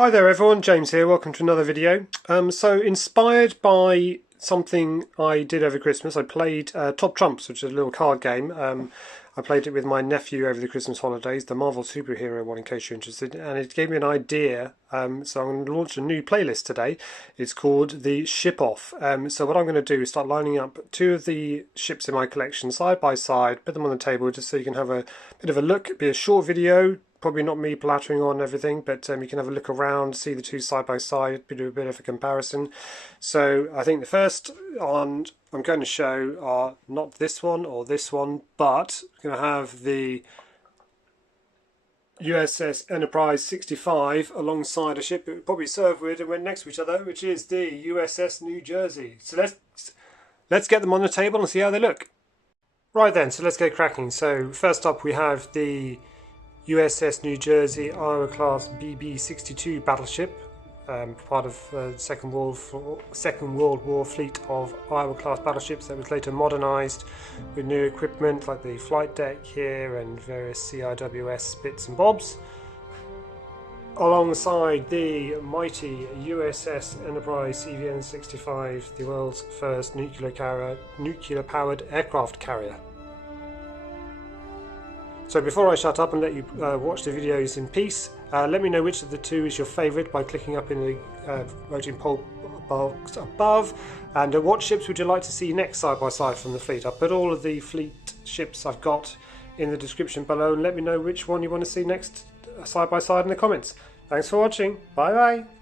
Hi there everyone, James here, welcome to another video. So inspired by something I did over Christmas, I played Top Trumps, which is a little card game. I played it with my nephew over the Christmas holidays, the Marvel superhero one in case you're interested, and it gave me an idea, so I'm going to launch a new playlist today. It's called the Ship Off. So what I'm going to do is start lining up two of the ships in my collection side by side, put them on the table just so you can have a bit of a look. It'll be a short video. Probably not me blattering on everything, but you can have a look around, see the two side by side, do a bit of a comparison. So I think the first I'm going to show are not this one or this one, but we're going to have the USS Enterprise 65 alongside a ship it would probably serve with and went next to each other, which is the USS New Jersey. So let's get them on the table and see how they look. Right then, so let's get cracking. So first up we have the USS New Jersey Iowa class BB-62 battleship, part of the Second World War fleet of Iowa class battleships that was later modernised with new equipment like the flight deck here and various CIWS bits and bobs. Alongside the mighty USS Enterprise CVN-65, the world's first nuclear-powered aircraft carrier. So before I shut up and let you watch the videos in peace, let me know which of the two is your favourite by clicking up in the voting poll box above. And what ships would you like to see next side by side from the fleet? I'll put all of the fleet ships I've got in the description below and let me know which one you want to see next side by side in the comments. Thanks for watching. Bye bye.